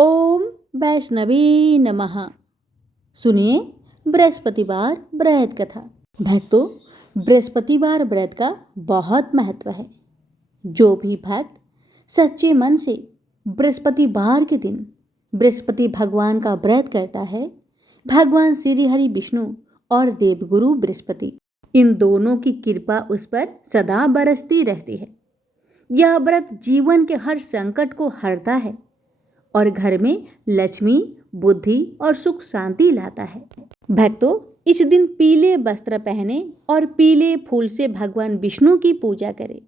ओम वैष्णवी नमः। सुनिए बृहस्पतिवार व्रत कथा। भक्तों, बृहस्पतिवार व्रत का बहुत महत्व है। जो भी भक्त सच्चे मन से बृहस्पतिवार के दिन बृहस्पति भगवान का व्रत करता है, भगवान श्री हरि विष्णु और देवगुरु बृहस्पति, इन दोनों की कृपा उस पर सदा बरसती रहती है। यह व्रत जीवन के हर संकट को हरता है और घर में लक्ष्मी, बुद्धि और सुख शांति लाता है। भक्तों, इस दिन पीले वस्त्र पहने और पीले फूल से भगवान विष्णु की पूजा करें।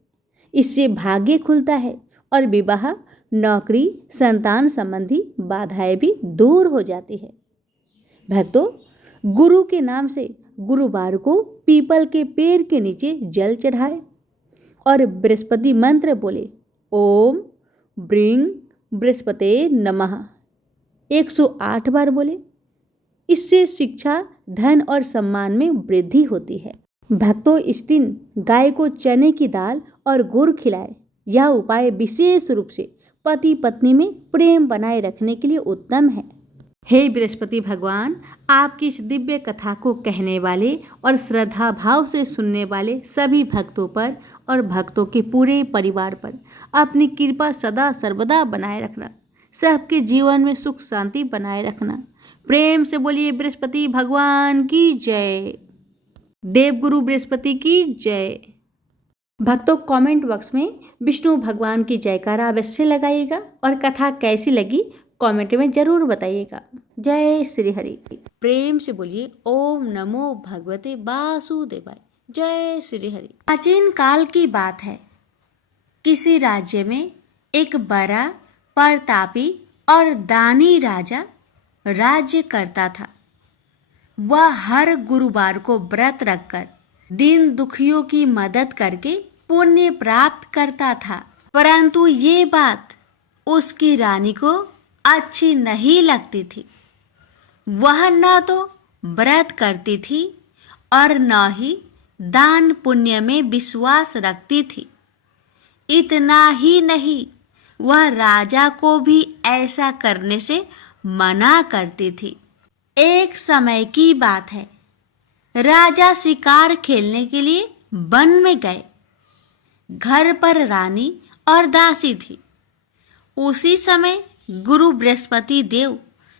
इससे भाग्य खुलता है और विवाह, नौकरी, संतान संबंधी बाधाएं भी दूर हो जाती है। भक्तों, गुरु के नाम से गुरुवार को पीपल के पेड़ के नीचे जल चढ़ाए और बृहस्पति मंत्र बोले, ओम ब्रींग बृहस्पते नमः 108 बार बोले। इससे शिक्षा, धन और सम्मान में वृद्धि होती है। भक्तों, इस दिन गाय को चने की दाल और गुड़ खिलाए। यह उपाय विशेष रूप से पति पत्नी में प्रेम बनाए रखने के लिए उत्तम है। हे बृहस्पति भगवान, आपकी इस दिव्य कथा को कहने वाले और श्रद्धा भाव से सुनने वाले सभी भक्तों पर और भक्तों के पूरे परिवार पर अपनी कृपा सदा सर्वदा बनाए रखना। सबके जीवन में सुख शांति बनाए रखना। प्रेम से बोलिए बृहस्पति भगवान की जय, देवगुरु बृहस्पति की जय। भक्तों, कमेंट बॉक्स में विष्णु भगवान की जयकारा अवश्य लगाइएगा और कथा कैसी लगी कमेंट में जरूर बताइएगा। जय श्री हरि। प्रेम से बोलिए ओम नमो भगवते वासुदेवाय। जय श्री हरि। प्राचीन काल की बात है। किसी राज्य में एक बड़ा, प्रतापी और दानी राजा राज्य करता था। वह हर गुरुवार को व्रत रखकर दीन दुखियों की मदद करके पुण्य प्राप्त करता था। परंतु ये बात उसकी रानी को अच्छी नहीं लगती थी। वह न तो व्रत करती थी और न ही दान पुण्य में विश्वास रखती थी। इतना ही नहीं, वह राजा को भी ऐसा करने से मना करती थी। एक समय की बात है। राजा शिकार खेलने के लिए वन में गए। घर पर रानी और दासी थी। उसी समय गुरु बृहस्पति देव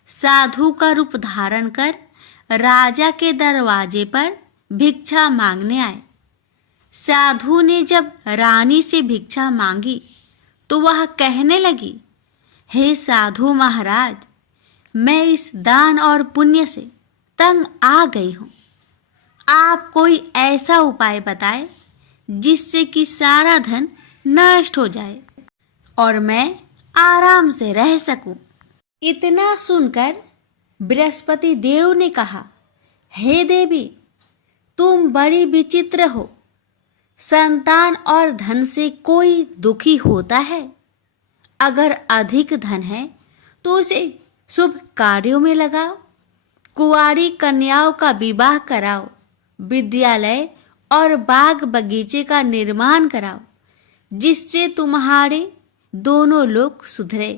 साधु का रूप धारण कर राजा के दरवाजे पर भिक्षा मांगने आए। साधु ने जब रानी से भिक्षा मांगी तो वह कहने लगी, हे साधु महाराज, मैं इस दान और पुण्य से तंग आ गई हूँ। आप कोई ऐसा उपाय बताएं जिससे कि सारा धन नष्ट हो जाए और मैं आराम से रह सकूं। इतना सुनकर बृहस्पति देव ने कहा, हे देवी, तुम बड़ी विचित्र हो। संतान और धन से कोई दुखी होता है। अगर अधिक धन है तो उसे शुभ कार्यों में लगाओ, कुंवारी कन्याओं का विवाह कराओ, विद्यालय और बाग बगीचे का निर्माण कराओ, जिससे तुम्हारे दोनों लोग सुधरे।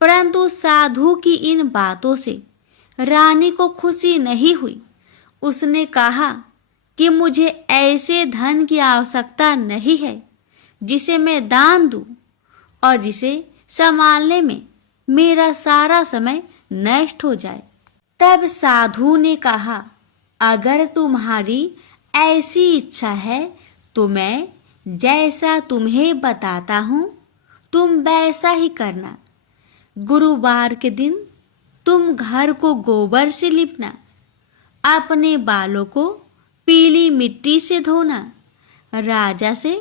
परंतु साधु की इन बातों से रानी को खुशी नहीं हुई। उसने कहा कि मुझे ऐसे धन की आवश्यकता नहीं है जिसे मैं दान दूं और जिसे संभालने में मेरा सारा समय नष्ट हो जाए। तब साधु ने कहा, अगर तुम्हारी ऐसी इच्छा है तो मैं जैसा तुम्हें बताता हूँ तुम वैसा ही करना। गुरुवार के दिन तुम घर को गोबर से लिपना, अपने बालों को पीली मिट्टी से धोना, राजा से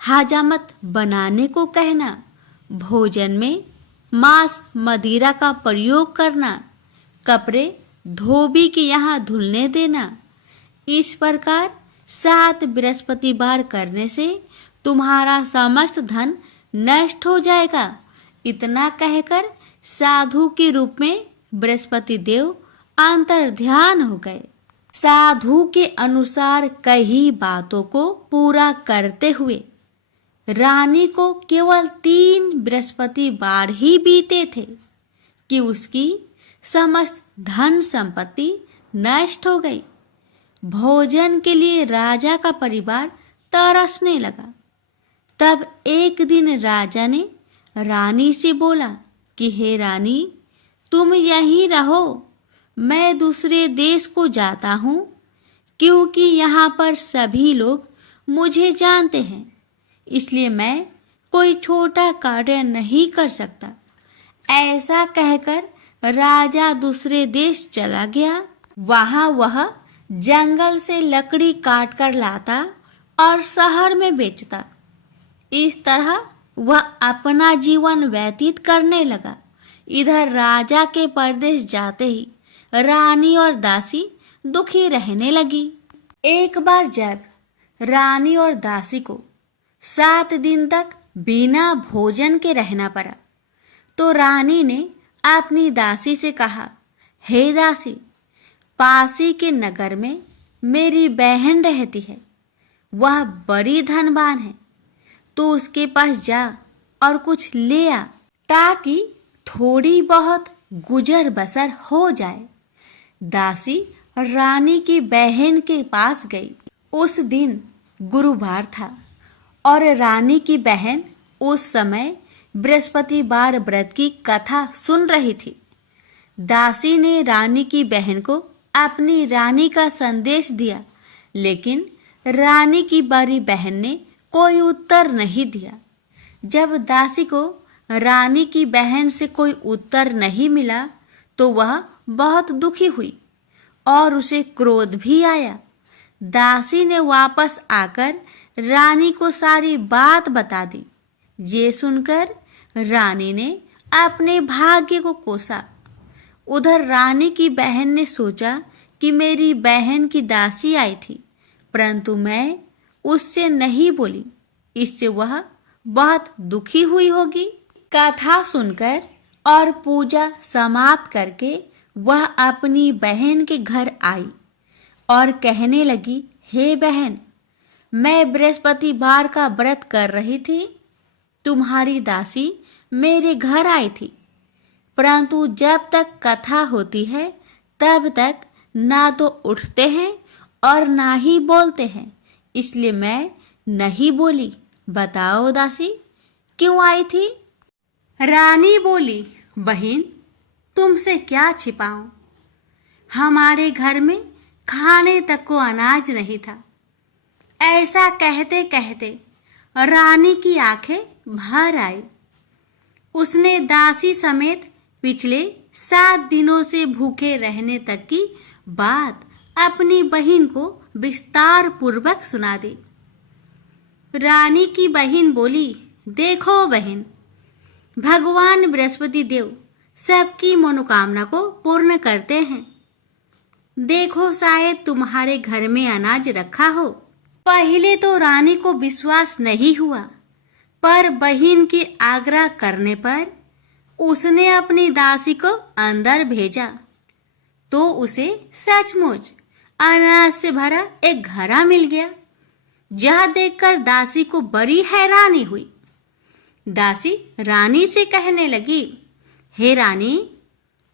हजामत बनाने को कहना, भोजन में मांस मदिरा का प्रयोग करना, कपड़े धोबी के यहाँ धुलने देना। इस प्रकार 7 बृहस्पतिवार करने से तुम्हारा समस्त धन नष्ट हो जाएगा। इतना कहकर साधु के रूप में बृहस्पति देव अंतर्ध्यान हो गए। साधु के अनुसार कई बातों को पूरा करते हुए रानी को केवल 3 बृहस्पतिवार ही बीते थे। कि उसकी समस्त धन संपत्ति नष्ट हो गई। भोजन के लिए राजा का परिवार तरसने लगा। तब एक दिन राजा ने रानी से बोला कि हे रानी, तुम यहीं रहो, मैं दूसरे देश को जाता हूँ, क्योंकि यहाँ पर सभी लोग मुझे जानते हैं, इसलिए मैं कोई छोटा कार्य नहीं कर सकता। ऐसा कहकर राजा दूसरे देश चला गया। वहाँ वह जंगल से लकड़ी काट कर लाता और शहर में बेचता। इस तरह वह अपना जीवन व्यतीत करने लगा। इधर राजा के परदेश जाते ही रानी और दासी दुखी रहने लगी। एक बार जब रानी और दासी को 7 दिन तक बिना भोजन के रहना पड़ा, तो रानी ने अपनी दासी से कहा, हे दासी, पासी के नगर में मेरी बहन रहती है, वह बड़ी धनवान है, तो उसके पास जा और कुछ ले आ, ताकि थोड़ी बहुत गुजर बसर हो जाए। दासी रानी की बहन के पास गई। उस दिन गुरुवार था और रानी की बहन उस समय बृहस्पतिवार व्रत की कथा सुन रही थी। दासी ने रानी की बहन को अपनी रानी का संदेश दिया, लेकिन रानी की बड़ी बहन ने कोई उत्तर नहीं दिया। जब दासी को रानी की बहन से कोई उत्तर नहीं मिला, तो वह बहुत दुखी हुई और उसे क्रोध भी आया। दासी ने वापस आकर रानी को सारी बात बता दी। ये सुनकर रानी ने अपने भाग्य को कोसा। उधर रानी की बहन ने सोचा कि मेरी बहन की दासी आई थी, परंतु मैं उससे नहीं बोली, इससे वह बहुत दुखी हुई होगी। कथा सुनकर और पूजा समाप्त करके वह अपनी बहन के घर आई और कहने लगी, हे बहन, मैं बृहस्पतिवार का व्रत कर रही थी, तुम्हारी दासी मेरे घर आई थी, परंतु जब तक कथा होती है तब तक ना तो उठते हैं और ना ही बोलते हैं, इसलिए मैं नहीं बोली। बताओ दासी, क्यों आई थी? रानी बोली, बहन, तुमसे क्या छिपाऊं, हमारे घर में खाने तक को अनाज नहीं था। ऐसा कहते कहते रानी की आंखें भर आई। उसने दासी समेत पिछले 7 दिनों से भूखे रहने तक की बात अपनी बहन को विस्तार पूर्वक सुना दी। रानी की बहन बोली, देखो बहन, भगवान बृहस्पति देव सबकी मनोकामना को पूर्ण करते हैं। देखो, शायद तुम्हारे घर में अनाज रखा हो। पहले तो रानी को विश्वास नहीं हुआ, पर बहन के आग्रह करने पर उसने अपनी दासी को अंदर भेजा, तो उसे सचमुच अनाज से भरा एक घड़ा मिल गया। यह देखकर दासी को बड़ी हैरानी हुई। दासी रानी से कहने लगी, हे रानी,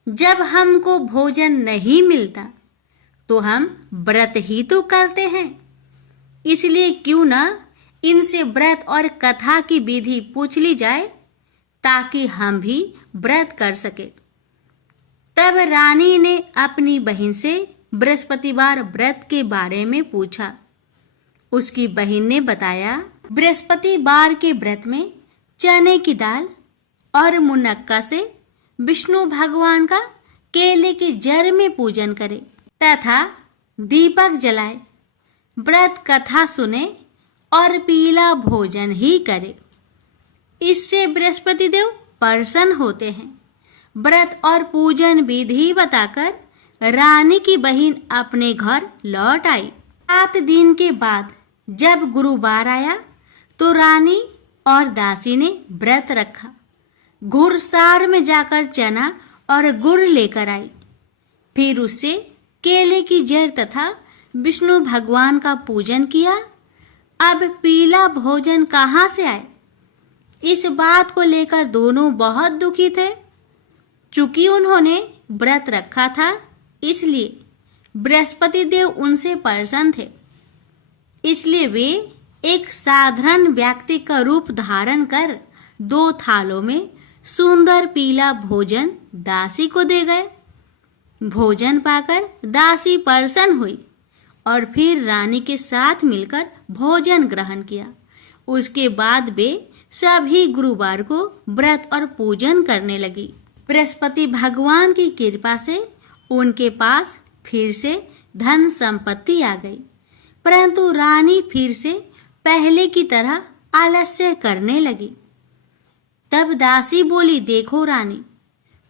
जब हमको भोजन नहीं मिलता तो हम व्रत ही तो करते हैं, इसलिए क्यों ना इनसे व्रत और कथा की विधि पूछ ली जाए, ताकि हम भी व्रत कर सके। तब रानी ने अपनी बहन से बृहस्पतिवार व्रत के बारे में पूछा। उसकी बहन ने बताया, बृहस्पतिवार के व्रत में चने की दाल और मुनक्का से विष्णु भगवान का केले के जड़ में पूजन करे तथा दीपक जलाए, व्रत कथा सुने और पीला भोजन ही करे। इससे बृहस्पति देव प्रसन्न होते हैं। व्रत और पूजन विधि बताकर रानी की बहन अपने घर लौट आई। 7 दिन के बाद जब गुरुवार आया तो रानी और दासी ने व्रत रखा। घुड़सार में जाकर चना और गुड़ लेकर आई। फिर उससे केले की जड़ तथा विष्णु भगवान का पूजन किया। अब पीला भोजन कहाँ से आए? इस बात को लेकर दोनों बहुत दुखी थे। चूंकि उन्होंने व्रत रखा था, इसलिए बृहस्पति देव उनसे प्रसन्न थे। इसलिए वे एक साधारण व्यक्ति का रूप धारण कर 2 थालों में सुंदर पीला भोजन दासी को दे गए। भोजन पाकर दासी प्रसन्न हुई और फिर रानी के साथ मिलकर भोजन ग्रहण किया। उसके बाद वे सभी गुरुवार को व्रत और पूजन करने लगी। बृहस्पति भगवान की कृपा से उनके पास फिर से धन संपत्ति आ गई, परंतु रानी फिर से पहले की तरह आलस्य करने लगी। तब दासी बोली, देखो रानी,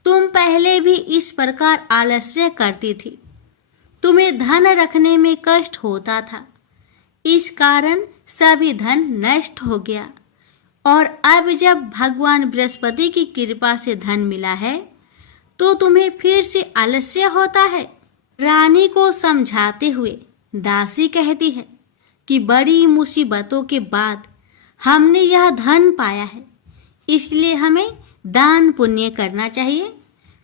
तुम पहले भी इस प्रकार आलस्य करती थी। तुम्हें धन रखने में कष्ट होता था, इस कारण सभी धन नष्ट हो गया, और अब जब भगवान बृहस्पति की कृपा से धन मिला है तो तुम्हें फिर से आलस्य होता है। रानी को समझाते हुए दासी कहती है कि बड़ी मुसीबतों के बाद हमने यह धन पाया है, इसलिए हमें दान पुण्य करना चाहिए,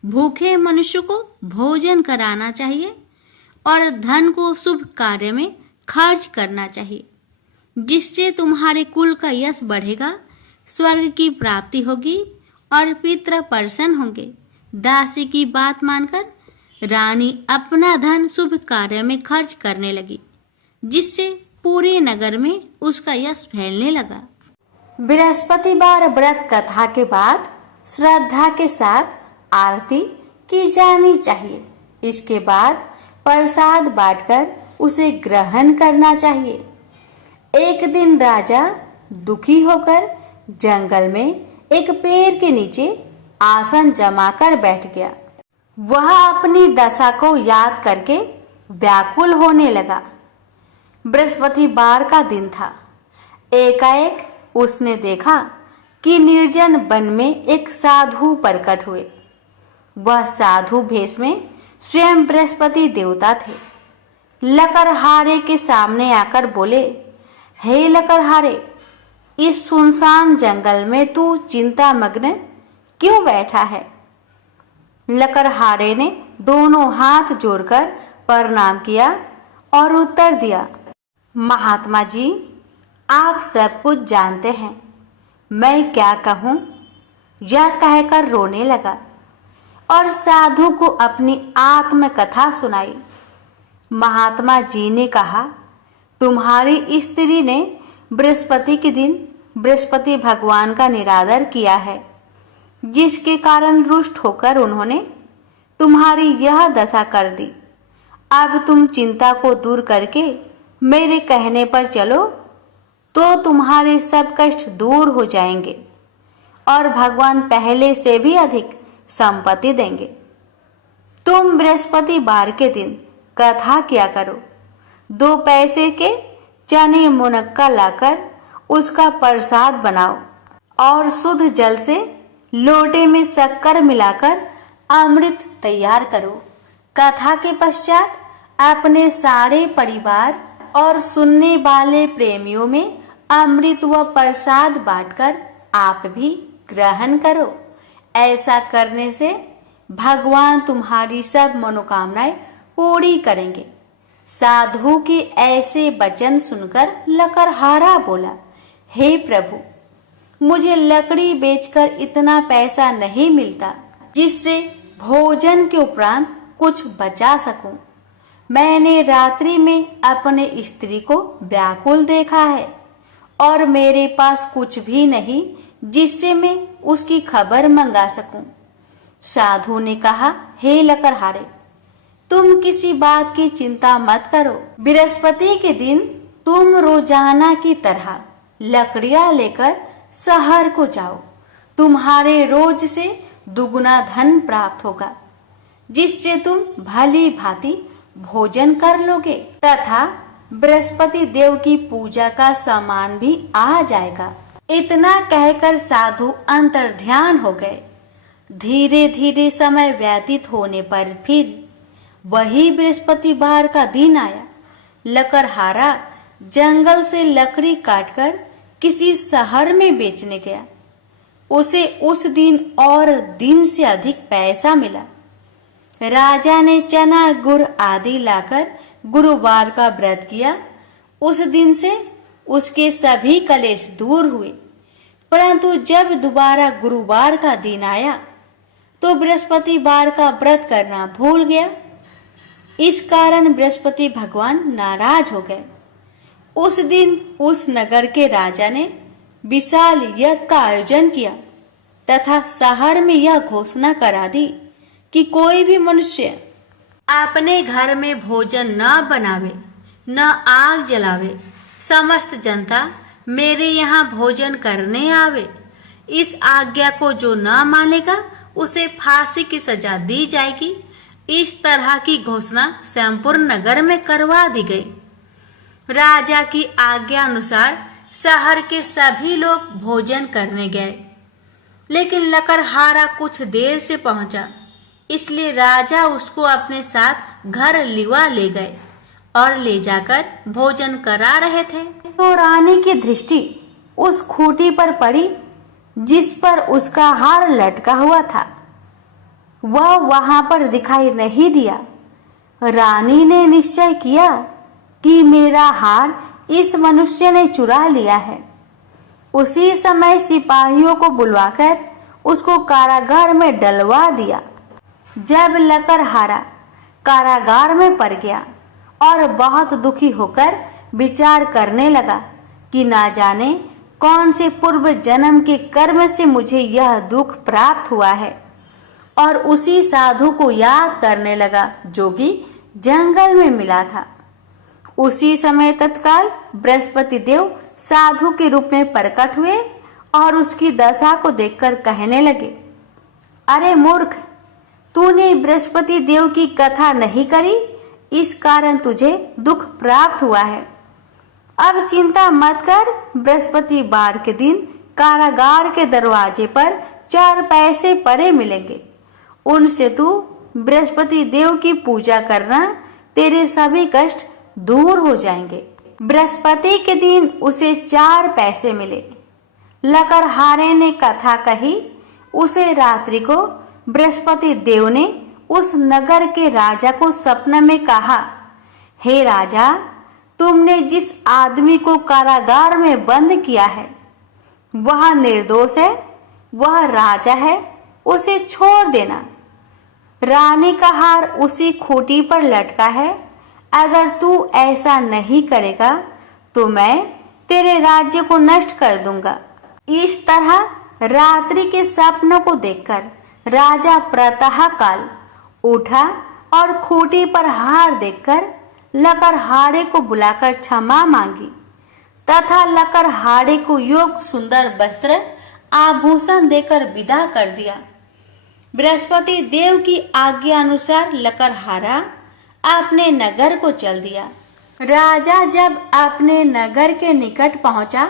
भूखे मनुष्य को भोजन कराना चाहिए और धन को शुभ कार्य में खर्च करना चाहिए, जिससे तुम्हारे कुल का यश बढ़ेगा, स्वर्ग की प्राप्ति होगी और पितृ प्रसन्न होंगे। दासी की बात मानकर रानी अपना धन शुभ कार्य में खर्च करने लगी, जिससे पूरे नगर में उसका यश फैलने लगा। बृहस्पतिवार व्रत कथा के बाद श्रद्धा के साथ आरती की जानी चाहिए। इसके बाद प्रसाद बांटकर उसे ग्रहण करना चाहिए। एक दिन राजा दुखी होकर जंगल में एक पेड़ के नीचे आसन जमाकर बैठ गया। वह अपनी दशा को याद करके व्याकुल होने लगा। बृहस्पतिवार का दिन था। एकाएक उसने देखा कि निर्जन वन में एक साधु प्रकट हुए। वह साधु भेष में स्वयं बृहस्पति देवता थे। लकड़हारे के सामने आकर बोले, हे लकड़हारे, इस सुनसान जंगल में तू चिंता मग्न क्यों बैठा है? लकड़हारे ने दोनों हाथ जोड़कर प्रणाम किया और उत्तर दिया, महात्मा जी, आप सब कुछ जानते हैं, मैं क्या कहूँ? यह कहकर रोने लगा और साधु को अपनी आत्मकथा सुनाई। महात्मा जी ने कहा, तुम्हारी स्त्री ने बृहस्पति के दिन बृहस्पति भगवान का निरादर किया है, जिसके कारण रुष्ट होकर उन्होंने तुम्हारी यह दशा कर दी। अब तुम चिंता को दूर करके मेरे कहने पर चलो तो तुम्हारे सब कष्ट दूर हो जाएंगे और भगवान पहले से भी अधिक संपत्ति देंगे। तुम बृहस्पतिवार के दिन कथा किया करो। 2 पैसे के चने मुनक्का लाकर उसका प्रसाद बनाओ और शुद्ध जल से लोटे में शक्कर मिलाकर अमृत तैयार करो। कथा के पश्चात अपने सारे परिवार और सुनने वाले प्रेमियों में अमृत व प्रसाद बांटकर आप भी ग्रहण करो। ऐसा करने से भगवान तुम्हारी सब मनोकामनाएं पूरी करेंगे। साधु के ऐसे वचन सुनकर लकड़हारा बोला, हे प्रभु, मुझे लकड़ी बेचकर इतना पैसा नहीं मिलता जिससे भोजन के उपरांत कुछ बचा सकूं। मैंने रात्रि में अपने स्त्री को व्याकुल देखा है और मेरे पास कुछ भी नहीं जिससे मैं उसकी खबर मंगा सकूं। साधु ने कहा, हे लकड़हारे, तुम किसी बात की चिंता मत करो। बृहस्पति के दिन तुम रोजाना की तरह लकड़ियां लेकर शहर को जाओ। तुम्हारे रोज से दुगुना धन प्राप्त होगा, जिससे तुम भली भांति भोजन कर लोगे तथा बृहस्पति देव की पूजा का सामान भी आ जाएगा। इतना कहकर साधु अंतर्ध्यान हो गए। धीरे धीरे समय व्यतीत होने पर फिर वही बृहस्पतिवार का दिन आया। लकड़हारा जंगल से लकड़ी काटकर किसी शहर में बेचने गया। उसे उस दिन और दिन से अधिक पैसा मिला। राजा ने चना गुड़ आदि लाकर गुरुवार का व्रत किया। उस दिन से उसके सभी कलेश दूर हुए। परंतु जब दोबारा गुरुवार का दिन आया तो बृहस्पतिवार का व्रत करना भूल गया। इस कारण बृहस्पति भगवान नाराज हो गए। उस दिन उस नगर के राजा ने विशाल यज्ञ का आयोजन किया तथा शहर में यह घोषणा करा दी कि कोई भी मनुष्य अपने घर में भोजन न बनावे, न आग जलावे। समस्त जनता मेरे यहाँ भोजन करने आवे। इस आज्ञा को जो न मानेगा उसे फांसी की सजा दी जाएगी। इस तरह की घोषणा संपूर्ण नगर में करवा दी गई। राजा की आज्ञा अनुसार शहर के सभी लोग भोजन करने गए, लेकिन लकड़हारा कुछ देर से पहुंचा, इसलिए राजा उसको अपने साथ घर लिवा ले गए और ले जाकर भोजन करा रहे थे। तो रानी की दृष्टि उस खूंटी पर पड़ी जिस पर उसका हार लटका हुआ था। वह वहां पर दिखाई नहीं दिया। रानी ने निश्चय किया कि मेरा हार इस मनुष्य ने चुरा लिया है। उसी समय सिपाहियों को बुलवाकर उसको कारागार में डलवा दिया। जब लकड़हारा कारागार में पड़ गया और बहुत दुखी होकर विचार करने लगा कि ना जाने कौन से पूर्व जन्म के कर्म से मुझे यह दुख प्राप्त हुआ है, और उसी साधु को याद करने लगा जो कि जंगल में मिला था। उसी समय तत्काल बृहस्पति देव साधु के रूप में प्रकट हुए और उसकी दशा को देखकर कहने लगे, अरे मूर्ख, तूने बृहस्पति देव की कथा नहीं करी, इस कारण तुझे दुख प्राप्त हुआ है। अब चिंता मत कर। बृहस्पतिवार के दिन कारागार के दरवाजे पर 4 पैसे पड़े मिलेंगे। उनसे तू बृहस्पति देव की पूजा करना, तेरे सभी कष्ट दूर हो जाएंगे। बृहस्पति के दिन उसे 4 पैसे मिले। लकड़हारे ने कथा कही। उसे रात्रि को बृहस्पति देव ने उस नगर के राजा को सपने में कहा, हे राजा, तुमने जिस आदमी को कारागार में बंद किया है वह निर्दोष है, वह राजा है, उसे छोड़ देना। रानी का हार उसी खूंटी पर लटका है। अगर तू ऐसा नहीं करेगा तो मैं तेरे राज्य को नष्ट कर दूंगा। इस तरह रात्रि के सपनों को देखकर राजा प्रातः काल उठा और खूंटी पर हार देखकर लकड़हारे को बुलाकर क्षमा मांगी तथा लकड़हारे को योग्य सुंदर वस्त्र आभूषण देकर विदा कर दिया। बृहस्पति देव की आज्ञा अनुसार लकड़हारा अपने नगर को चल दिया। राजा जब अपने नगर के निकट पहुंचा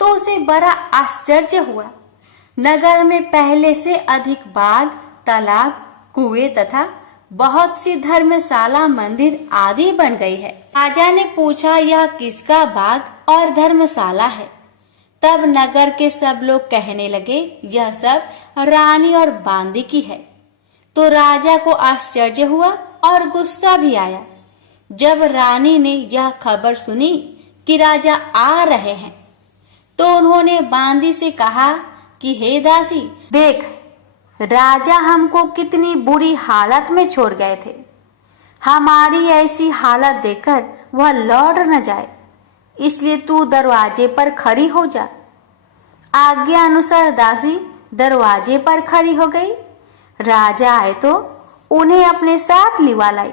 तो उसे बड़ा आश्चर्य हुआ। नगर में पहले से अधिक बाग, तालाब, कुएं तथा बहुत सी धर्मशाला, मंदिर आदि बन गई है। राजा ने पूछा, यह किसका बाग और धर्मशाला है? तब नगर के सब लोग कहने लगे, यह सब रानी और बांदी की है। तो राजा को आश्चर्य हुआ और गुस्सा भी आया। जब रानी ने यह खबर सुनी कि राजा आ रहे हैं तो उन्होंने बांदी से कहा कि हे दासी, देख, राजा हमको कितनी बुरी हालत में छोड़ गए थे। हमारी ऐसी हालत देखकर वह लौट न जाए, इसलिए तू दरवाजे पर खड़ी हो जा। आज्ञा अनुसार दासी दरवाजे पर खड़ी हो गई। राजा आए तो उन्हें अपने साथ लिवा लाई।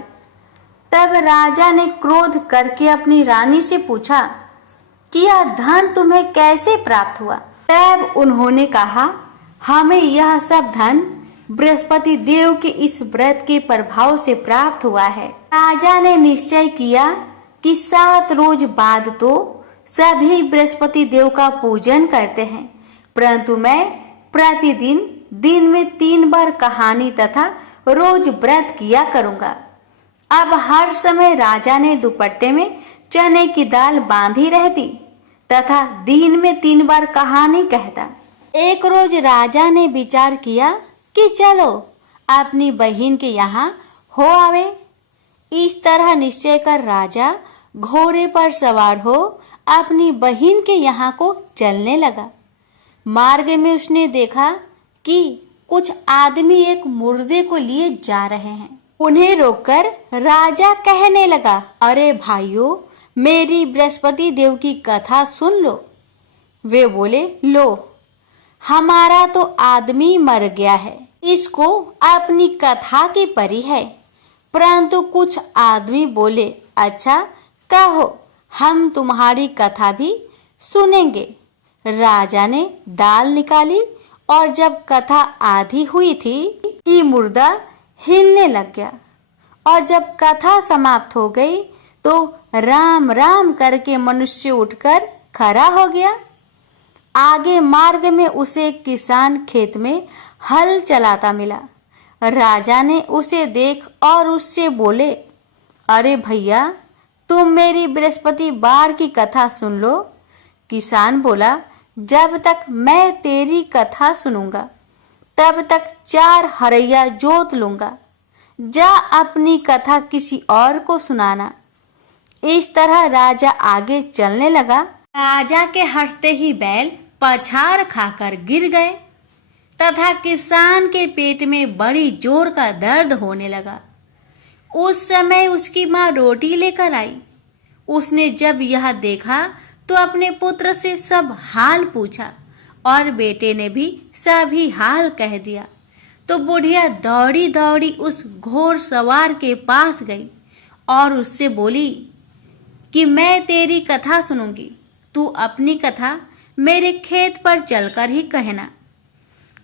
तब राजा ने क्रोध करके अपनी रानी से पूछा कि यह धन तुम्हें कैसे प्राप्त हुआ? तब उन्होंने कहा, हमें यह सब धन बृहस्पति देव के इस व्रत के प्रभाव से प्राप्त हुआ है। राजा ने निश्चय किया कि 7 रोज बाद तो सभी बृहस्पति देव का पूजन करते हैं, परंतु मैं प्रतिदिन दिन में 3 बार कहानी तथा रोज व्रत किया करूंगा। अब हर समय राजा ने दुपट्टे में चने की दाल बांधी रहती तथा दिन में 3 बार कहानी कहता। एक रोज राजा ने विचार किया कि चलो अपनी बहन के यहाँ हो आवे। इस तरह निश्चय कर राजा घोड़े पर सवार हो अपनी बहन के यहाँ को चलने लगा। मार्ग में उसने देखा कि कुछ आदमी एक मुर्दे को लिए जा रहे हैं। उन्हें रोककर राजा कहने लगा, अरे भाइयों, मेरी बृहस्पति देव की कथा सुन लो। वे बोले, लो, हमारा तो आदमी मर गया है, इसको अपनी कथा की परी है। परंतु कुछ आदमी बोले, अच्छा कहो, हम तुम्हारी कथा भी सुनेंगे। राजा ने दाल निकाली और जब कथा आधी हुई थी कि मुर्दा हिलने लग गया, और जब कथा समाप्त हो गई तो राम राम करके मनुष्य उठकर खड़ा हो गया। आगे मार्ग में उसे एक किसान खेत में हल चलाता मिला। राजा ने उसे देख और उससे बोले, अरे भैया, तुम मेरी बृहस्पतिवार की कथा सुन लो। किसान बोला, जब तक मैं तेरी कथा सुनूंगा तब तक 4 हरैया जोत लूंगा। जा अपनी कथा किसी और को सुनाना। इस तरह राजा आगे चलने लगा। राजा के हटते ही बैल पछाड़ खाकर गिर गए तथा किसान के पेट में बड़ी जोर का दर्द होने लगा। उस समय उसकी माँ रोटी लेकर आई। उसने जब यह देखा तो अपने पुत्र से सब हाल पूछा और बेटे ने भी सभी हाल कह दिया। तो बुढ़िया दौड़ी दौड़ी उस घोड़ सवार के पास गई और उससे बोली कि मैं तेरी कथा सुनूंगी, तू अपनी कथा मेरे खेत पर चलकर ही कहना।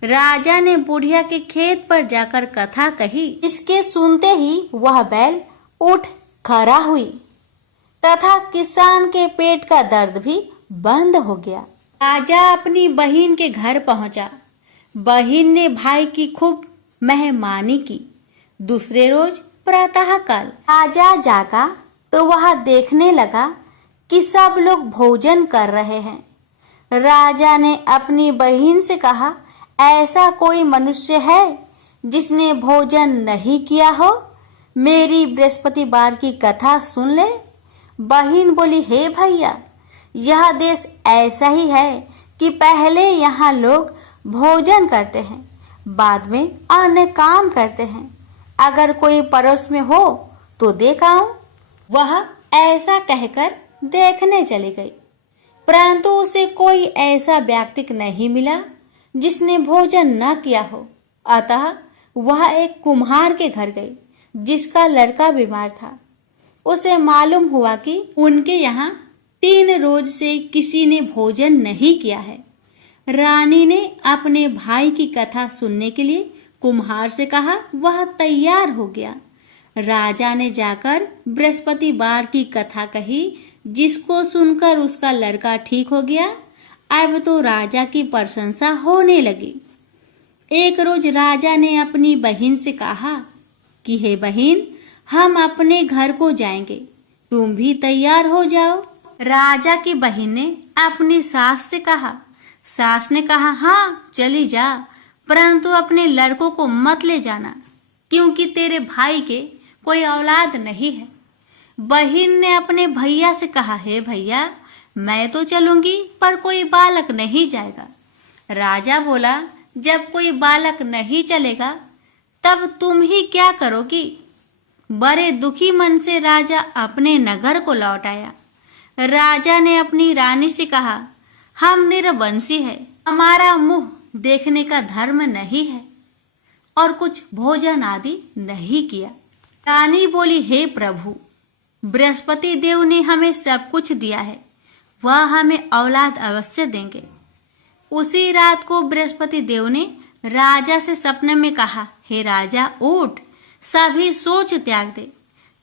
राजा ने बुढ़िया के खेत पर जाकर कथा कही। इसके सुनते ही वह बैल उठ खड़ा हुई तथा किसान के पेट का दर्द भी बंद हो गया। राजा अपनी बहन के घर पहुंचा। बहन ने भाई की खूब मेहमानी की। दूसरे रोज प्रातःकाल राजा जागा तो वह देखने लगा कि सब लोग भोजन कर रहे हैं। राजा ने अपनी बहन से कहा, ऐसा कोई मनुष्य है जिसने भोजन नहीं किया हो? मेरी बृहस्पतिवार की कथा सुन ले। बहन बोली, हे भैया, यह देश ऐसा ही है कि पहले यहाँ लोग भोजन करते हैं, बाद में अन्य काम करते हैं। अगर कोई पड़ोस में हो तो देख आऊं। वह ऐसा कहकर देखने चली गई, परंतु उसे कोई ऐसा व्यक्ति नहीं मिला जिसने भोजन न किया हो। अतः वह एक कुम्हार के घर गई जिसका लड़का बीमार था। उसे मालूम हुआ कि उनके यहाँ 3 रोज से किसी ने भोजन नहीं किया है। रानी ने अपने भाई की कथा सुनने के लिए कुम्हार से कहा। वह तैयार हो गया। राजा ने जाकर बृहस्पतिवार की कथा कही, जिसको सुनकर उसका लड़का ठीक हो गया। अब तो राजा की प्रशंसा होने लगी। एक रोज राजा ने अपनी बहन से कहा कि हे बहन, हम अपने घर को जाएंगे, तुम भी तैयार हो जाओ। राजा की बहन ने अपनी सास से कहा। सास ने कहा, हाँ चली जा, परंतु अपने लड़कों को मत ले जाना, क्योंकि तेरे भाई के कोई औलाद नहीं है। बहन ने अपने भैया से कहा, हे भैया, मैं तो चलूंगी पर कोई बालक नहीं जाएगा। राजा बोला, जब कोई बालक नहीं चलेगा तब तुम ही क्या करोगी? बड़े दुखी मन से राजा अपने नगर को लौट आया। राजा ने अपनी रानी से कहा, हम निरवंशी है, हमारा मुंह देखने का धर्म नहीं है और कुछ भोजन आदि नहीं किया। रानी बोली, हे प्रभु, बृहस्पति देव ने हमें सब कुछ दिया है, वह हमें औलाद अवश्य देंगे। उसी रात को बृहस्पति देव ने राजा से सपने में कहा, हे राजा, उठ, सभी सोच त्याग दे,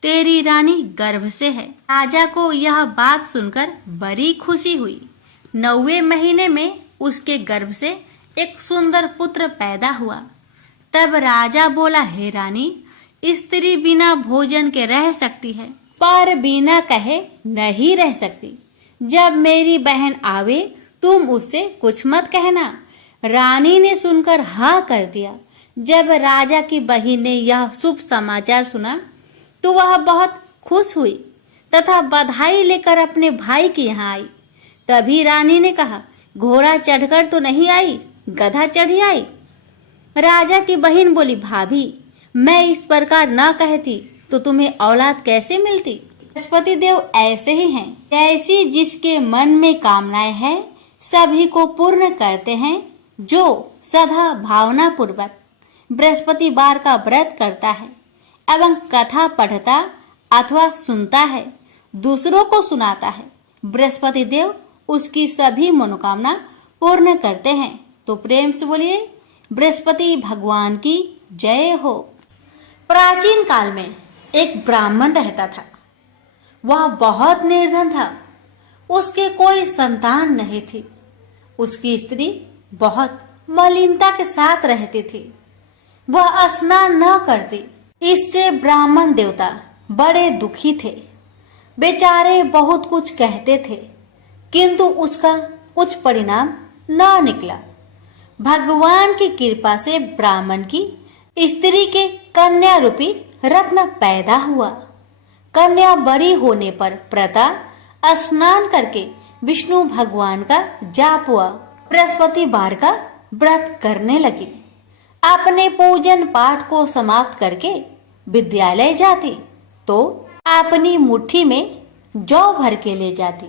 तेरी रानी गर्भ से है। राजा को यह बात सुनकर बड़ी खुशी हुई। 9वें महीने में उसके गर्भ से एक सुंदर पुत्र पैदा हुआ। तब राजा बोला, हे रानी, स्त्री बिना भोजन के रह सकती है, पर बिना कहे नहीं रह सकती। जब मेरी बहन आवे तुम उससे कुछ मत कहना। रानी ने सुनकर हाँ कर दिया। जब राजा की बहन ने यह शुभ समाचार सुना तो वह बहुत खुश हुई तथा बधाई लेकर अपने भाई के यहाँ आई। तभी रानी ने कहा, घोड़ा चढ़कर तो नहीं आई, गधा चढ़ी आई। राजा की बहन बोली, भाभी मैं इस प्रकार ना कहती तो तुम्हें औलाद कैसे मिलती। बृहस्पति देव ऐसे ही हैं, ऐसी जिसके मन में कामनाएं हैं सभी को पूर्ण करते हैं। जो सदा भावना पूर्वक बृहस्पतिवार का व्रत करता है एवं कथा पढ़ता अथवा सुनता है, दूसरों को सुनाता है, बृहस्पति देव उसकी सभी मनोकामना पूर्ण करते हैं। तो प्रेम से बोलिए बृहस्पति भगवान की जय हो। प्राचीन काल में एक ब्राह्मण रहता था। वह बहुत निर्धन था। उसके कोई संतान नहीं थी। उसकी स्त्री बहुत मलिनता के साथ रहती थी। वह स्नान न करती। इससे ब्राह्मण देवता बड़े दुखी थे। बेचारे बहुत कुछ कहते थे किंतु उसका कुछ परिणाम न निकला। भगवान की कृपा से ब्राह्मण की स्त्री के कन्या रूपी रत्न पैदा हुआ। कन्या बड़ी होने पर प्रता स्नान करके विष्णु भगवान का जाप हुआ। बृहस्पतिवार का व्रत करने लगी। अपने पूजन पाठ को समाप्त करके विद्यालय जाती तो अपनी मुट्ठी में जौ भर के ले जाती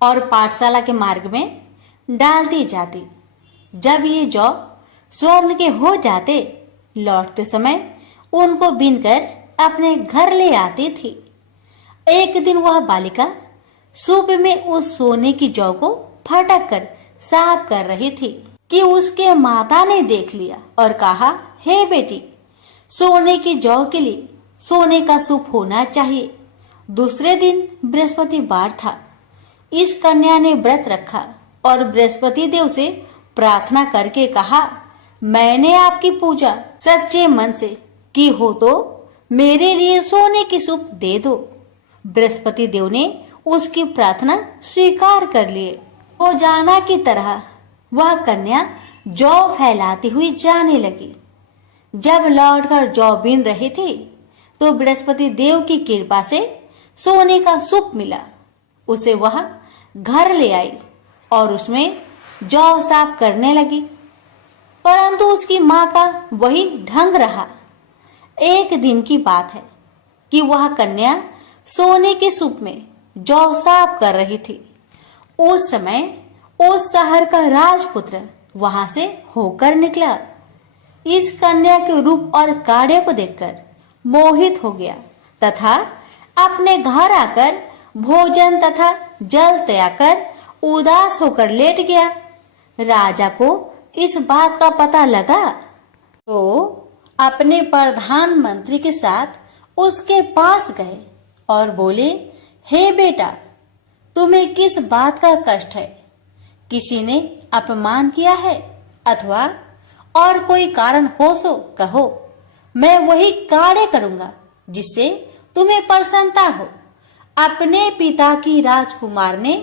और पाठशाला के मार्ग में डालती जाती। जब ये जौ स्वर्ण के हो जाते, लौटते समय उनको बीनकर अपने घर ले आती थी। एक दिन वह बालिका सूप में उस सोने की जौ को फटक कर साफ कर रही थी कि उसके माता ने देख लिया और कहा, हे बेटी, सोने की जौ के लिए सोने का सूप होना चाहिए। दूसरे दिन बृहस्पतिवार था। इस कन्या ने व्रत रखा और बृहस्पति देव से प्रार्थना करके कहा, मैंने आपकी पूजा सच्चे मन से की हो तो मेरे लिए सोने की सूप दे दो। बृहस्पति देव ने उसकी प्रार्थना स्वीकार कर लिए। रोजाना की तरह वह कन्या जौ फैलाती हुई जाने लगी। जब लौटकर जौ बीन रही थी तो बृहस्पति देव की कृपा से सोने का सूप मिला। उसे वह घर ले आई और उसमें जौ साफ करने लगी, परंतु उसकी माँ का वही ढंग रहा। एक दिन की बात है कि वह कन्या सोने के सूप में जौ साफ कर रही थी। उस समय उस शहर का राजपुत्र वहां से होकर निकला। इस कन्या के रूप और कार्य को देखकर मोहित हो गया तथा अपने घर आकर भोजन तथा जल त्याग कर उदास होकर लेट गया। राजा को इस बात का पता लगा तो अपने प्रधानमंत्री के साथ उसके पास गए और बोले, हे बेटा, तुम्हें किस बात का कष्ट है? किसी ने अपमान किया है अथवा और कोई कारण हो सो कहो, मैं वही कार्य करूंगा जिससे तुम्हें प्रसन्नता हो। अपने पिता की राजकुमार ने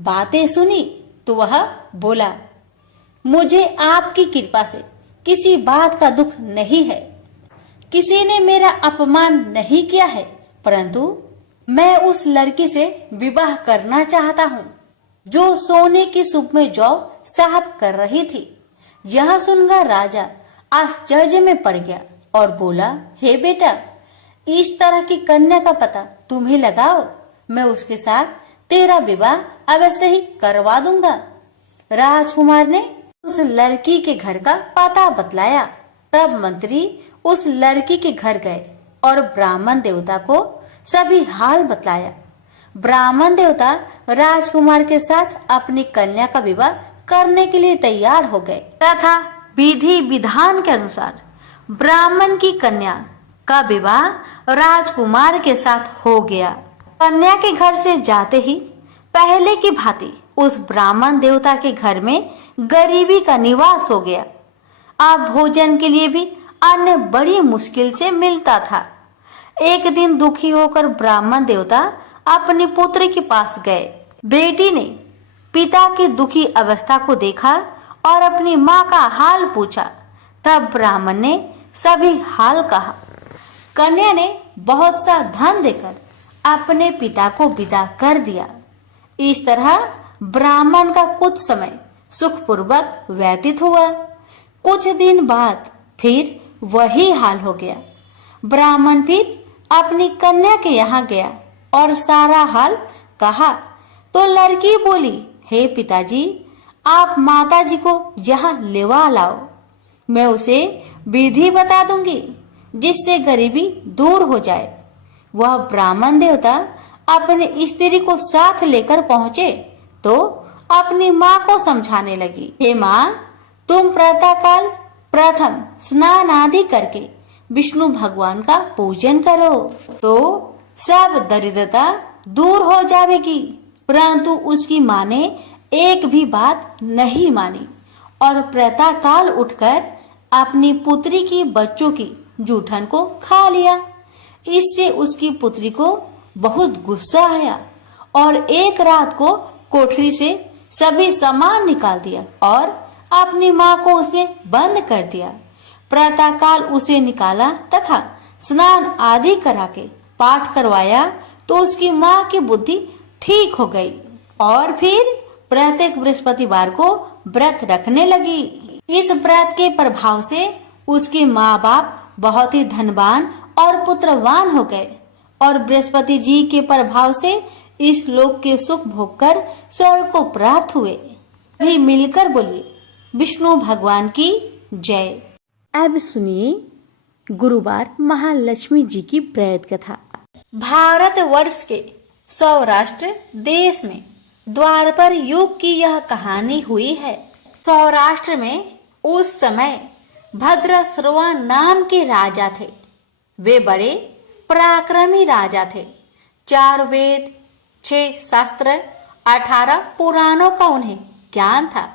बातें सुनी तो वह बोला, मुझे आपकी कृपा से किसी बात का दुख नहीं है। किसी ने मेरा अपमान नहीं किया है, परंतु मैं उस लड़की से विवाह करना चाहता हूँ जो सोने की सूप में जौ साफ कर रही थी। यह सुनकर राजा आश्चर्य में पड़ गया और बोला, हे बेटा, इस तरह की कन्या का पता तुम ही लगाओ, मैं उसके साथ तेरा विवाह अवश्य ही करवा दूंगा। राजकुमार ने उस लड़की के घर का पता बतलाया। तब मंत्री उस लड़की के घर गए और ब्राह्मण देवता को सभी हाल बतलाया। ब्राह्मण देवता राजकुमार के साथ अपनी कन्या का विवाह करने के लिए तैयार हो गए तथा विधि विधान के अनुसार ब्राह्मण की कन्या का विवाह राजकुमार के साथ हो गया। कन्या के घर से जाते ही पहले की भांति उस ब्राह्मण देवता के घर में गरीबी का निवास हो गया। अब भोजन के लिए भी अन्न बड़ी मुश्किल से मिलता था। एक दिन दुखी होकर ब्राह्मण देवता अपनी पुत्री के पास गए। बेटी ने पिता की दुखी अवस्था को देखा और अपनी माँ का हाल पूछा। तब ब्राह्मण ने सभी हाल कहा। कन्या ने बहुत सा धन देकर अपने पिता को विदा कर दिया। इस तरह ब्राह्मण का कुछ समय सुखपूर्वक व्यतीत हुआ। कुछ दिन बाद फिर वही हाल हो गया। ब्राह्मण फिर अपनी कन्या के यहाँ गया और सारा हाल कहा तो लड़की बोली, हे पिताजी, आप माताजी को यहाँ लेवा लाओ, मैं उसे विधि बता दूंगी जिससे गरीबी दूर हो जाए। वह ब्राह्मण देवता अपनी स्त्री को साथ लेकर पहुंचे तो अपनी माँ को समझाने लगी, हे माँ, तुम प्रातःकाल प्रथम स्नान आदि करके विष्णु भगवान का पूजन करो तो सब दरिद्रता दूर हो जाएगी। परंतु उसकी माँ ने एक भी बात नहीं मानी और प्रातःकाल उठकर अपनी पुत्री की बच्चों की जूठन को खा लिया। इससे उसकी पुत्री को बहुत गुस्सा आया और एक रात को कोठरी से सभी सामान निकाल दिया और अपनी माँ को उसमें बंद कर दिया। प्रातःकाल उसे निकाला तथा स्नान आदि करा के पाठ करवाया तो उसकी माँ की बुद्धि ठीक हो गई और फिर प्रत्येक बृहस्पतिवार को व्रत रखने लगी। इस व्रत के प्रभाव से उसके माँ बाप बहुत ही धनवान और पुत्रवान हो गए और बृहस्पति जी के प्रभाव से इस लोक के सुख भोग कर स्वर्ग को प्राप्त हुए। भी मिलकर बोलिए, विष्णु भगवान की जय। अब सुनिए गुरुवार महालक्ष्मी जी की प्रेत कथा। भारत वर्ष के सौराष्ट्र देश में द्वापर युग की यह कहानी हुई है। सौराष्ट्र में उस समय भद्रश्रवा नाम के राजा थे। वे बड़े पराक्रमी राजा थे। 4 वेद, 6 शास्त्र, 18 पुराणों का उन्हें ज्ञान था।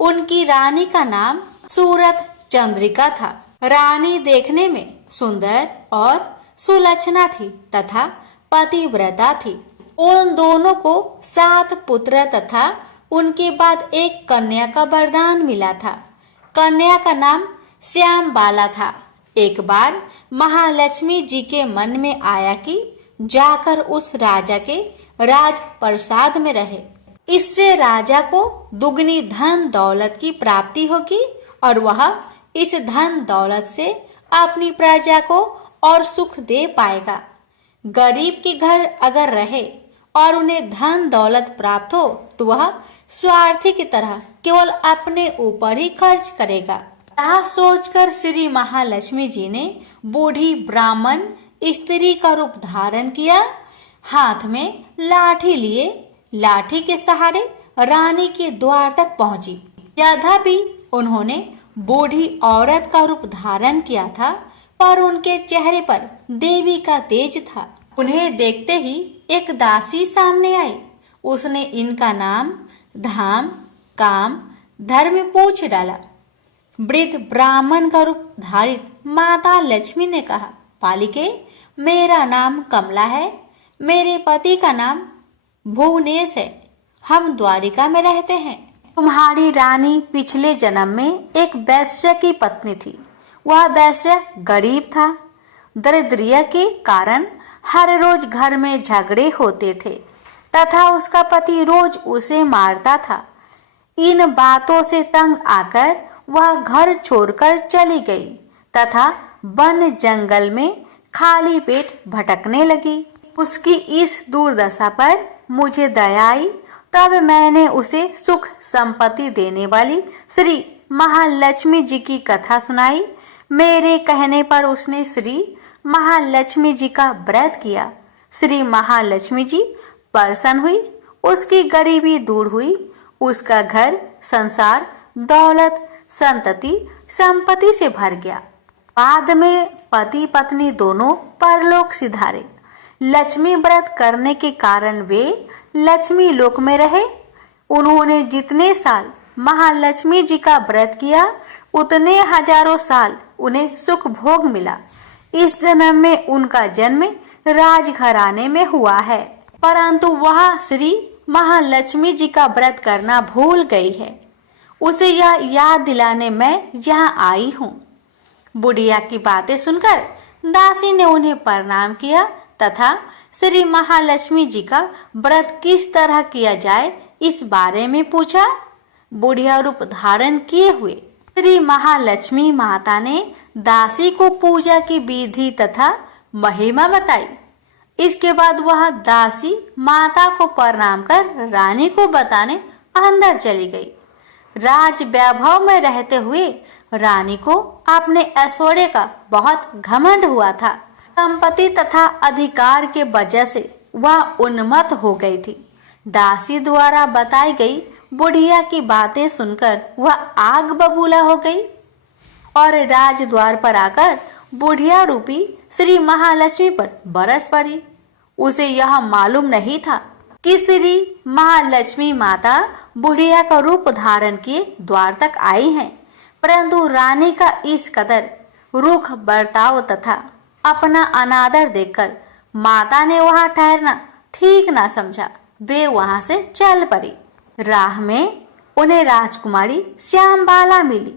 उनकी रानी का नाम सूरत चंद्रिका था। रानी देखने में सुंदर और सुलक्षणा थी तथा पतिव्रता थी। उन दोनों को 7 पुत्र तथा उनके बाद एक कन्या का वरदान मिला था। कन्या का नाम श्याम बाला था। एक बार महालक्ष्मी जी के मन में आया कि जाकर उस राजा के राज प्रसाद में रहे। इससे राजा को दुगनी धन दौलत की प्राप्ति होगी और वह इस धन दौलत से अपनी प्रजा को और सुख दे पाएगा। गरीब के घर अगर रहे और उन्हें धन दौलत प्राप्त हो तो वह स्वार्थी की तरह केवल अपने ऊपर ही खर्च करेगा। यह सोचकर श्री महालक्ष्मी जी ने बूढ़ी ब्राह्मण स्त्री का रूप धारण किया। हाथ में लाठी लिए लाठी के सहारे रानी के द्वार तक पहुंची। यद्यपि उन्होंने बूढ़ी औरत का रूप धारण किया था पर उनके चेहरे पर देवी का तेज था। उन्हें देखते ही एक दासी सामने आई। उसने इनका नाम, धाम, काम, धर्म पूछ डाला। वृद्ध ब्राह्मण का रूप धारित माता लक्ष्मी ने कहा, पालिके, मेरा नाम कमला है। मेरे पति का नाम भुवनेश है। हम द्वारिका में रहते हैं। तुम्हारी रानी पिछले जन्म में एक वैश्य की पत्नी थी। वह वैश्य गरीब था। दरिद्रता के कारण हर रोज घर में झगड़े होते थे तथा उसका पति रोज उसे मारता था। इन बातों से तंग आकर वह घर छोड़कर चली गई तथा वन जंगल में खाली पेट भटकने लगी। उसकी इस दुर्दशा पर मुझे दया आई। तब मैंने उसे सुख संपत्ति देने वाली श्री महालक्ष्मी जी की कथा सुनाई। मेरे कहने पर उसने श्री महालक्ष्मी जी का व्रत किया। श्री महालक्ष्मी जी प्रसन्न हुई। उसकी गरीबी दूर हुई। उसका घर संसार दौलत संतति संपत्ति से भर गया। बाद में पति पत्नी दोनों परलोक सिधारे। लक्ष्मी व्रत करने के कारण वे लक्ष्मी लोक में रहे। उन्होंने जितने साल महालक्ष्मी जी का व्रत किया उतने हजारों साल उन्हें सुख भोग मिला। इस जन्म में उनका जन्म राजघराने में हुआ है, परंतु वह श्री महालक्ष्मी जी का व्रत करना भूल गई है। उसे यह याद दिलाने मैं यहाँ आई हूँ। बुढ़िया की बातें सुनकर दासी ने उन्हें प्रणाम किया तथा श्री महालक्ष्मी जी का व्रत किस तरह किया जाए इस बारे में पूछा। बुढ़िया रूप धारण किए हुए श्री महालक्ष्मी माता ने दासी को पूजा की विधि तथा महिमा बताई। इसके बाद वह दासी माता को प्रणाम कर रानी को बताने अंदर चली गई। राज वैभव में रहते हुए रानी को अपने ऐश्वर्य का बहुत घमंड हुआ था। संपत्ति तथा अधिकार के वजह से वह उन्मत्त हो गई थी। दासी द्वारा बताई गई बुढ़िया की बातें सुनकर वह आग बबूला हो गई और राजद्वार पर आकर बुढ़िया रूपी श्री महालक्ष्मी पर बरस पड़ी। उसे यह मालूम नहीं था कि श्री महालक्ष्मी माता बुढ़िया का रूप धारण किए द्वार तक आई हैं, परंतु रानी का इस कदर रूख बर्ताव तथा अपना अनादर देखकर माता ने वहां ठहरना ठीक ना समझा। वे वहां से चल पड़ी। राह में उन्हें राजकुमारी श्यामबाला मिली।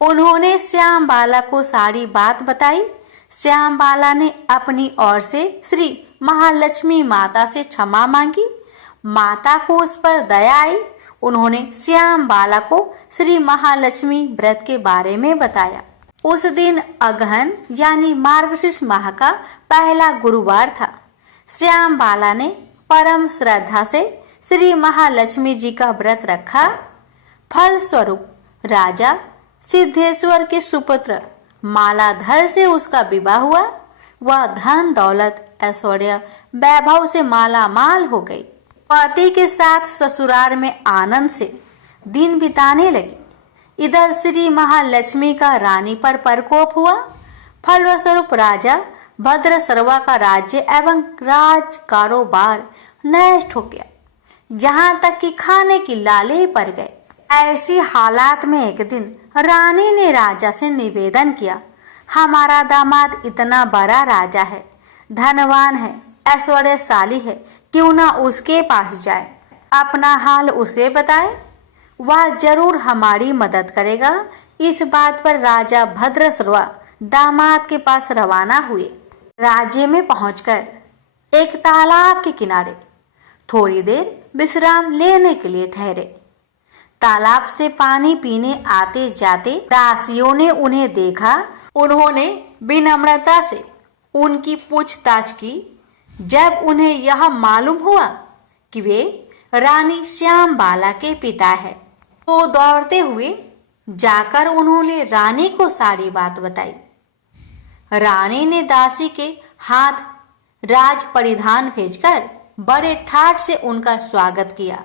उन्होंने श्यामबाला को सारी बात बताई। श्यामबाला ने अपनी ओर से श्री महालक्ष्मी माता से क्षमा मांगी। माता को उस पर दया आई। उन्होंने श्यामबाला को श्री महालक्ष्मी व्रत के बारे में बताया। उस दिन अगहन यानी मार्गशीर्ष माह का पहला गुरुवार था। श्यामबाला ने परम श्रद्धा से श्री महालक्ष्मी जी का व्रत रखा। फल स्वरूप राजा सिद्धेश्वर के सुपुत्र मालाधर से उसका विवाह हुआ। वह धन दौलत ऐश्वर्य वैभव से माला माल हो गई। पति के साथ ससुराल में आनंद से दिन बिताने लगी। इधर श्री महालक्ष्मी का रानी पर प्रकोप हुआ। फलस्वरूप राजा भद्र सर्वा का राज्य एवं राज कारोबार नष्ट हो गया, जहाँ तक कि खाने की लाले पड़ गए। ऐसी हालात में एक दिन रानी ने राजा से निवेदन किया, हमारा दामाद इतना बड़ा राजा है, धनवान है, ऐश्वर्यशाली है, क्यों ना उसके पास जाए, अपना हाल उसे बताए, वह जरूर हमारी मदद करेगा। इस बात पर राजा भद्रश्रवा दामाद के पास रवाना हुए। राज्य में पहुंचकर एक तालाब के किनारे थोड़ी देर विश्राम लेने के लिए ठहरे। तालाब से पानी पीने आते जाते दासियों ने उन्हें देखा। उन्होंने विनम्रता से उनकी पूछताछ की। जब उन्हें यह मालूम हुआ कि वे रानी श्यामबाला के पिता है, तो दौड़ते हुए जाकर उन्होंने रानी को सारी बात बताई। रानी ने दासी के हाथ राज परिधान भेजकर बड़े ठाट से उनका स्वागत किया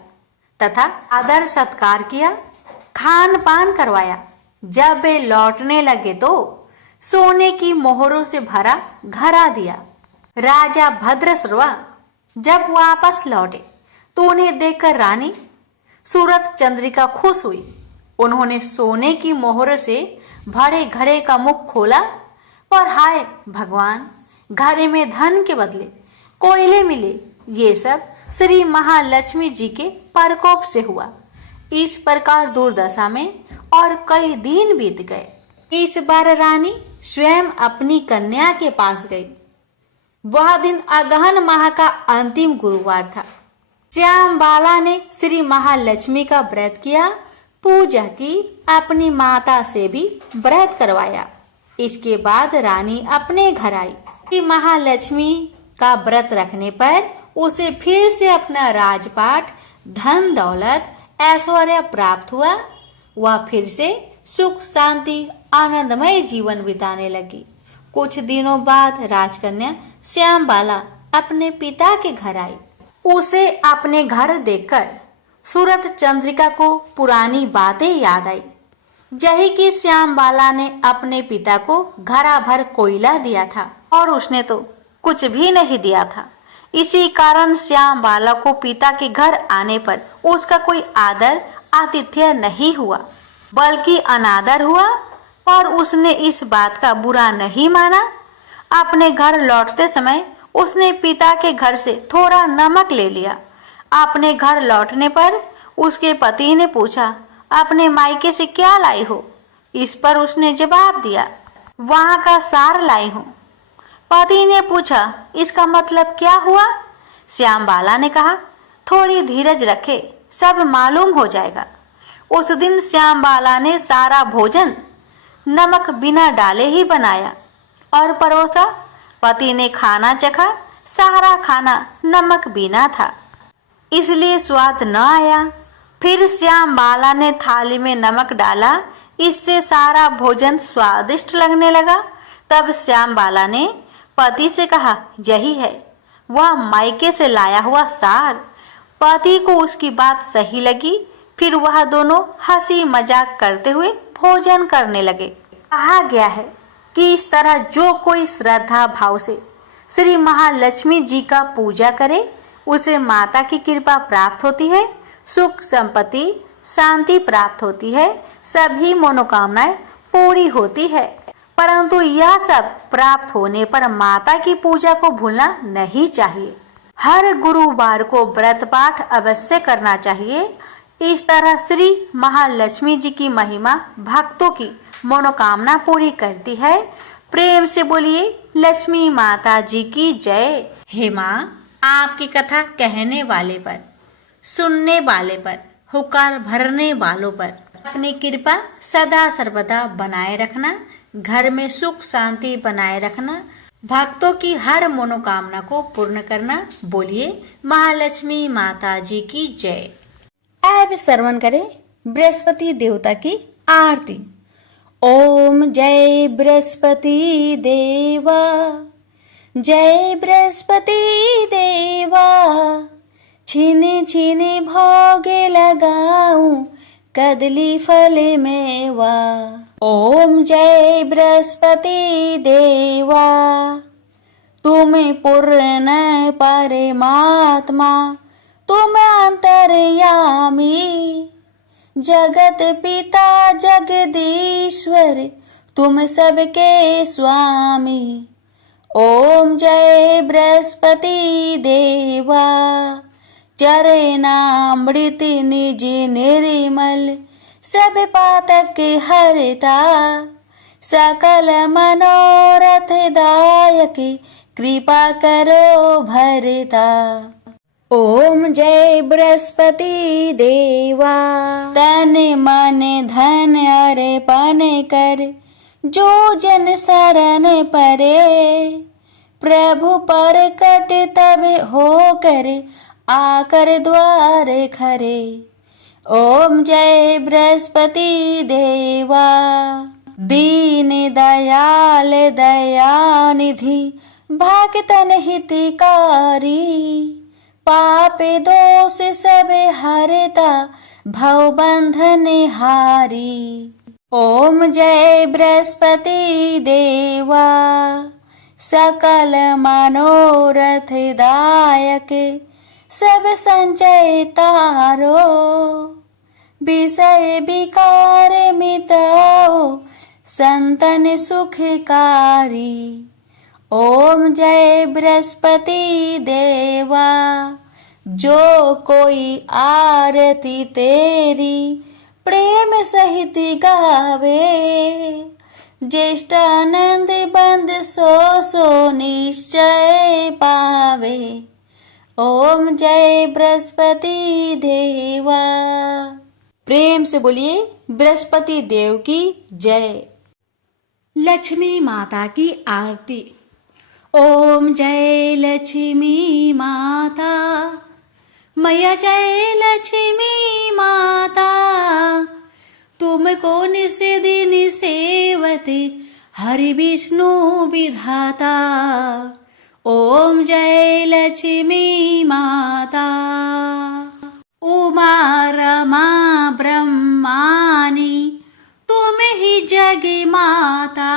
तथा आदर सत्कार किया, खान पान करवाया। जब वे लौटने लगे तो सोने की मोहरों से भरा घड़ा दिया। राजा भद्रश्रवा जब वापस लौटे तो उन्हें देखकर रानी सूरत चंद्रिका खुश हुई। उन्होंने सोने की मोहर से भरे घड़े का मुख खोला और हाय भगवान, घड़े में धन के बदले कोयले मिले। ये सब श्री महालक्ष्मी जी के प्रकोप से हुआ। इस प्रकार दुर्दशा में और कई दिन बीत गए। इस बार रानी स्वयं अपनी कन्या के पास गई। वह दिन अगहन माह का अंतिम गुरुवार था। श्यामबाला ने श्री महालक्ष्मी का व्रत किया, पूजा की, अपनी माता से भी व्रत करवाया। इसके बाद रानी अपने घर आई। श्री महालक्ष्मी का व्रत रखने पर उसे फिर से अपना राजपाट, धन दौलत, ऐश्वर्य प्राप्त हुआ। वह फिर से सुख शांति आनंदमय जीवन बिताने लगी। कुछ दिनों बाद राजकन्या श्यामबाला अपने पिता के घर आई। उसे अपने घर देखकर सूरत चंद्रिका को पुरानी बातें याद आई। यही कि श्यामबाला ने अपने पिता को घड़ा भर कोयला दिया था और उसने तो कुछ भी नहीं दिया था। इसी कारण श्यामबाला को पिता के घर आने पर उसका कोई आदर आतिथ्य नहीं हुआ, बल्कि अनादर हुआ। और उसने इस बात का बुरा नहीं माना। अपने घर लौटते समय उसने पिता के घर से थोड़ा नमक ले लिया। अपने घर लौटने पर उसके पति ने पूछा, अपने मायके से क्या लाई हो? इस पर उसने जवाब दिया, वहां का सार लाई हूं। पति ने पूछा, इसका मतलब क्या हुआ? श्याम बाला ने कहा, थोड़ी धीरज रखे, सब मालूम हो जाएगा। उस दिन श्याम बाला ने सारा भोजन नमक बिना डाले ही बनाया और परोसा। पति ने खाना चखा, सारा खाना नमक बिना था, इसलिए स्वाद न आया। फिर श्याम बाला ने थाली में नमक डाला, इससे सारा भोजन स्वादिष्ट लगने लगा। तब श्याम बाला ने पति से कहा, यही है वह मायके से लाया हुआ सार। पति को उसकी बात सही लगी। फिर वह दोनों हंसी मजाक करते हुए भोजन करने लगे। कहा गया है कि इस तरह जो कोई श्रद्धा भाव से श्री महालक्ष्मी जी का पूजा करे, उसे माता की कृपा प्राप्त होती है, सुख संपत्ति शांति प्राप्त होती है, सभी मनोकामनाएं पूरी होती है। परंतु यह सब प्राप्त होने पर माता की पूजा को भूलना नहीं चाहिए। हर गुरुवार को व्रत पाठ अवश्य करना चाहिए। इस तरह श्री महालक्ष्मी जी की महिमा भक्तों की मनोकामना पूरी करती है। प्रेम से बोलिए लक्ष्मी माता जी की जय। हे माँ, आपकी कथा कहने वाले पर, सुनने वाले पर, हुकार भरने वालों पर अपनी कृपा सदा सर्वदा बनाए रखना, घर में सुख शांति बनाए रखना, भक्तों की हर मनोकामना को पूर्ण करना। बोलिए महालक्ष्मी माता जी की जय। अब श्रवण करें बृहस्पति देवता की आरती। ओम जय बृहस्पति देवा, जय बृहस्पति देवा, छीने छीने भोगे लगाऊं कदली फल मेवा। ओम जय बृहस्पति देवा, तुम पूर्ण परमात्मा, तुम अंतर्यामी, जगत पिता जगदीश्वर, तुम सबके स्वामी। ओम जय बृहस्पति देवा, चरणामृत निज निर्मल, सब पातक हरता, सकल मनोरथ दायक, कृपा करो भरता। ओम जय बृहस्पति देवा, तन मन धन अर्पण कर, जो जन शरण परे, प्रभु पर कट तब होकर, आकर द्वार खरे। ओम जय बृहस्पति देवा, दीन दयाल दयानिधि, भक्तन हितकारी, पाप दोष सब हरता, भव बंधन हारी। ओम जय बृहस्पति देवा, सकल मनोरथ दायक, सब संचय तारो, विषय विकार मिटाओ, संतन सुखकारी। ओम जय बृहस्पति देवा, जो कोई आरती तेरी प्रेम सहित गावे, ज्येष्ठ आनंद बंद सो सो निश्चय पावे। ओम जय बृहस्पति देवा। प्रेम से बोलिए बृहस्पति देव की जय। लक्ष्मी माता की आरती। ओम जय लक्ष्मी माता, मैया जय लक्ष्मी माता, तुमको निस दिन सेवते हरि विष्णु विधाता। ओम जय लक्ष्मी माता, उमा रमा ब्रह्मानी, तुम ही जग माता,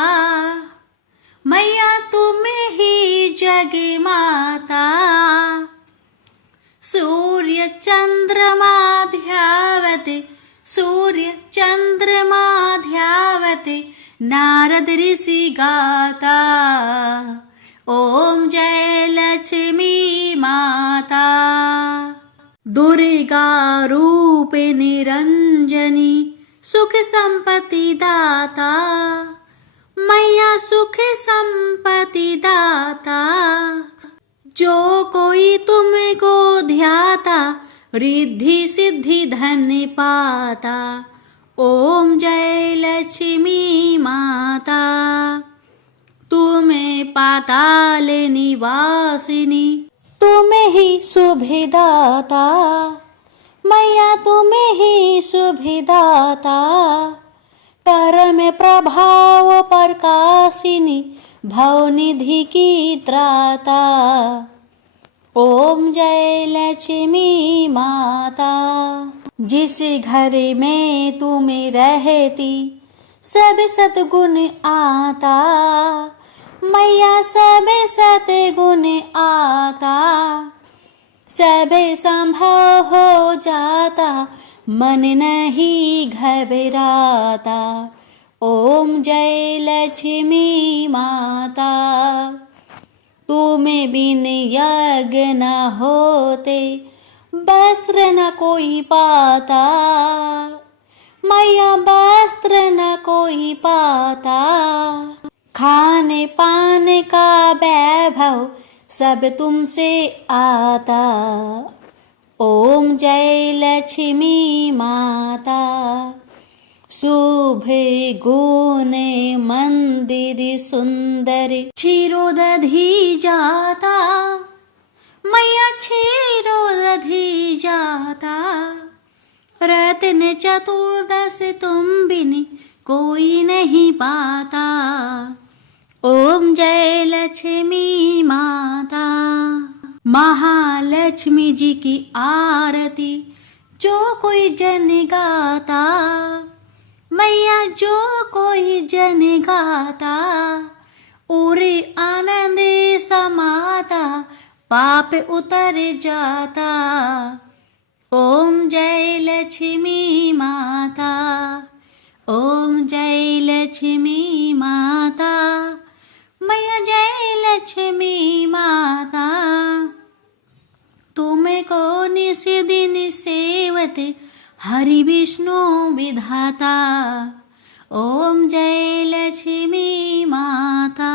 मैया तुम ही जग माता। सूर्य चंद्रमा ध्यावते, सूर्य चंद्रमा ध्यावते, नारद ऋषि गाता। ओम जय लक्ष्मी माता, दुर्गा रूप निरंजनी, सुख संपत्ति दाता, मैया सुख संपत्ति दाता। जो कोई तुमको ध्याता, रिद्धि सिद्धि धन पाता। ओम जय लक्ष्मी माता, तुम्हें पाताल निवासिनी, तुम्हें ही शुभदाता, मैया तुम्हें ही शुभदाता। परम प्रभाव प्रकाशिनी, भवनिधि की त्राता। ओम जय लक्ष्मी माता। जिस घर में तुम रहती, सब सतगुण आता, मैया सब सतगुण आता। सब संभव हो जाता, मन नहीं घबराता। ओम जय लक्ष्मी माता। तुम बिन यज्ञ न होते, वस्त्र न कोई पाता, मैया वस्त्र न कोई पाता। खाने पाने का वैभव सब तुमसे आता। ओम जय लक्ष्मी माता। शुभ गुण मंदिर सुंदर, क्षीरोदधि जाता, मैया क्षीरोदधि जाता। रत्न चतुर्दश तुम बिन कोई नहीं पाता। ओम जय लक्ष्मी माता। महालक्ष्मी जी की आरती जो कोई जन गाता, मैया जो कोई जन गाता। और आनंद समाता, पाप उतर जाता। ओम जय लक्ष्मी माता। ओम जय लक्ष्मी माता, मैया जय लक्ष्मी माता। तुमको निस दिन सेवते, हरि विष्णु विधाता। ओम जय लक्ष्मी माता।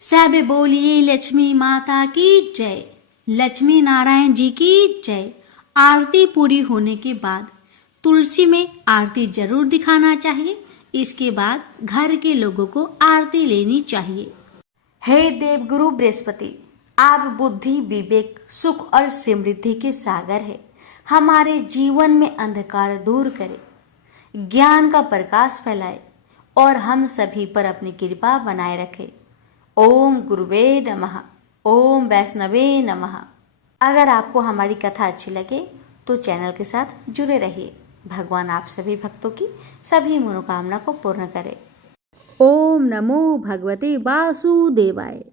सब बोलिए लक्ष्मी माता की जय, लक्ष्मी नारायण जी की जय। आरती पूरी होने के बाद तुलसी में आरती जरूर दिखाना चाहिए। इसके बाद घर के लोगों को आरती लेनी चाहिए। हे देवगुरु बृहस्पति, आप बुद्धि, विवेक, सुख और समृद्धि के सागर है। हमारे जीवन में अंधकार दूर करे, ज्ञान का प्रकाश फैलाए और हम सभी पर अपनी कृपा बनाए रखे। ओम गुरुवे नमः। ओम वैष्णवे नमः। अगर आपको हमारी कथा अच्छी लगे तो चैनल के साथ जुड़े रहिए। भगवान आप सभी भक्तों की सभी मनोकामना को पूर्ण करे। ओम नमो भगवते वासुदेवाय।